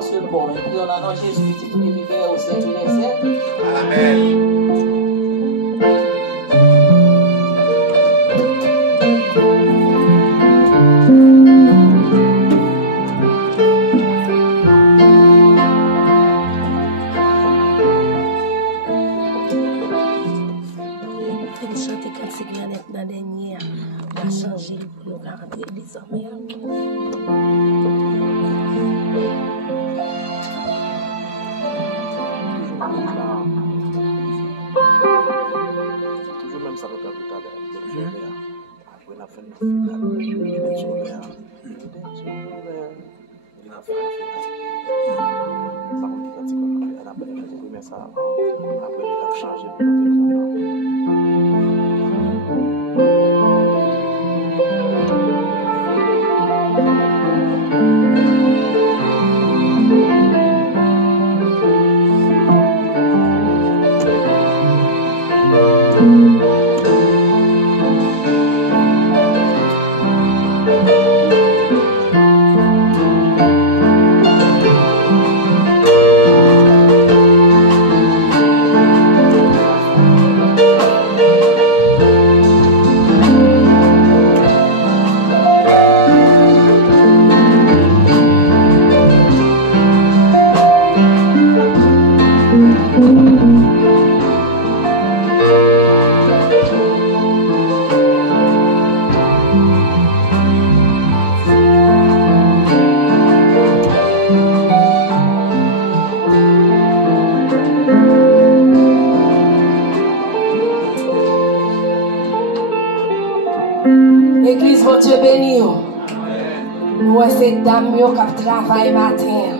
Le bon, et puis on a dans Jésus, petit tout qui fait au siècle des siècles. Amen. Chanter quand c'est bien être dans dernier, on a changé pour nous garantir désormais. Toujours même ça nous a tout à l'heure. Après la fin du final, il est solaire. Il a fait la finale. Par contre, quand il a fait ça, après il a changé pour L'église, mon Dieu béni. Nous, c'est dame qui travaille matin.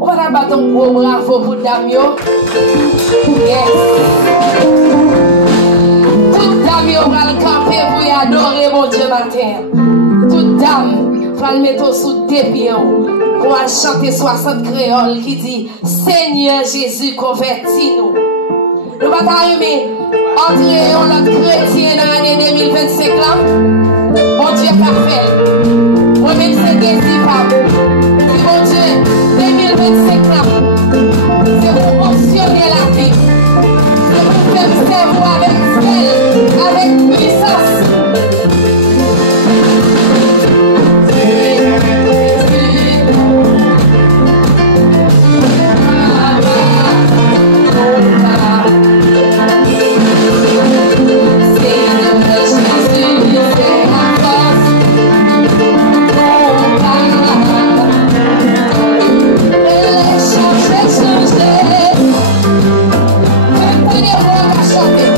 On va battre un gros bravo pour dame. Yes. Toute dame va le camper pour adorer mon Dieu matin. Toute dame va le mettre sous tes pieds. On va chanter 60 créoles qui dit Seigneur Jésus, convertis-nous. Nous va t'arriver. Entrer en notre chrétien dans l'année 2025 là. Bon Dieu qu'a fait. Moi-même c'est désirable. Mon Dieu, 2025 là. C'est pour fonctionner la vie. C'est pour faire le cerveau avec zèle, avec puissance. Chanter.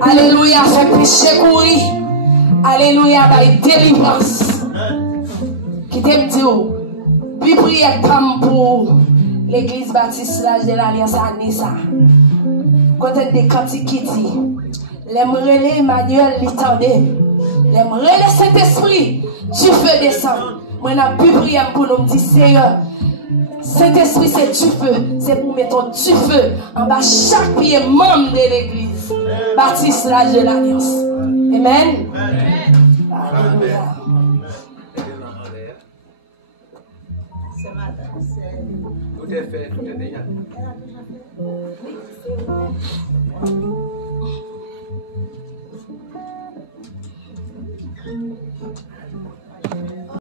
Alléluia, fait péché courir. Alléluia, by délivrance. Qui t'aime dire, puis prière comme pour l'église baptiste de l'Alliance à Nissa. Quand elle des cantiques qui dit, l'aimerait Emmanuel l'étendait, l'aimerait le Saint-Esprit, tu fais descendre. Moi, on a pu prier pour nous dire, Seigneur, Saint-Esprit, c'est du feu, c'est pour mettre du feu en bas chaque pied membre de l'église baptiste de l'Alliance. Amen. Alléluia. Tout est fait, tout est déjà.